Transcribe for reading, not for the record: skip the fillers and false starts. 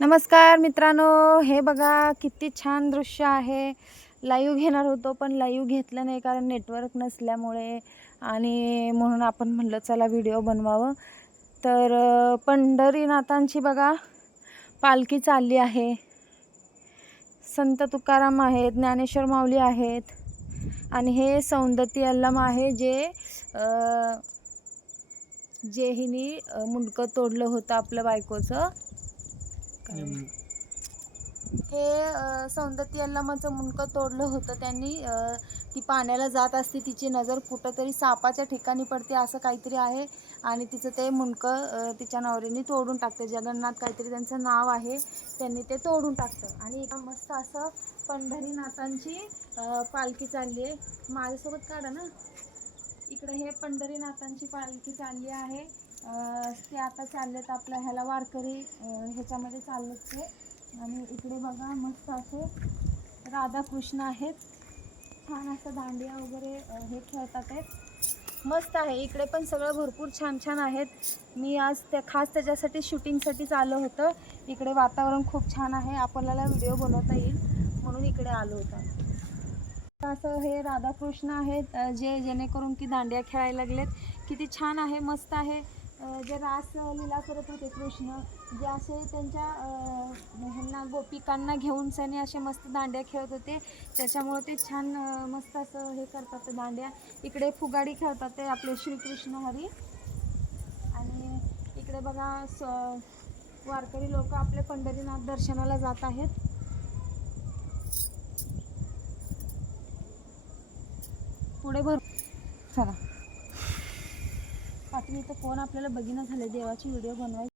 नमस्कार मित्रांनो, हे बघा किती छान दृश्य आहे. लाईव्ह घेणार होतो पण लाईव्ह घेतलं नाही कारण नेटवर्क नसल्यामुळे आणि म्हणून आपण म्हणलं चला व्हिडिओ बनवावं. तर पंढरीनाथांची बघा पालखी चालली आहे. संत तुकाराम आहेत, ज्ञानेश्वर माऊली आहेत आणि हे सौंदती अल्लम आहे जे हिनी मुंडकं तोडलं होतं आपलं बायकोचं. हे सौंदती अल्लमाचं मुंडकं तोडलं होतं त्यांनी. ती पाण्याला जात असते, तिची नजर कुठंतरी सापाच्या ठिकाणी पडते असं काहीतरी आहे आणि तिचं ते मुंडकं तिच्या नवऱ्याने तोडून टाकते. जगन्नाथ काहीतरी त्यांचं नाव आहे, त्यांनी ते तोडून टाकतं आणि मस्त असं पंढरीनाथांची पालखी चालली आहे. माझ्यासोबत काढा ना. इकडे हे पंढरीनाथांची पालखी चालली आहे. ते आता चाललेत आपल्या ह्याला वारकरी ह्याच्यामध्ये चाललेत ते. आणि इकडे बघा मस्त असे राधाकृष्ण आहेत. छान असं दांडिया वगैरे हे खेळतात आहेत. मस्त आहे. इकडे पण सगळं भरपूर छान छान आहेत. मी आज खास त्याच्यासाठी शूटिंगसाठीच आलं होतं. इकडे वातावरण खूप छान आहे, आपल्याला व्हिडिओ बनवता येईल म्हणून इकडे आलो होतो. असं हे राधाकृष्ण आहेत जेणेकरून की दांडिया खेळायला लागलेत. किती छान आहे, मस्त आहे. जे रासलीला करत होते कृष्ण, जे असे त्यांच्या ह्यांना गोपिकांना घेऊन सनी असे मस्त दांड्या खेळत होते, त्याच्यामुळे ते छान मस्त असं हे करतात ते दांड्या. इकडे फुगाडी खेळतात ते आपले श्रीकृष्ण हरी. आणि इकडे बघा वारकरी लोक आपले पंढरीनाथ दर्शनाला जात आहेत. पुढे चला पाठी तर कोण आपल्याला बघिना झाले, देवाची व्हिडिओ बनवायची.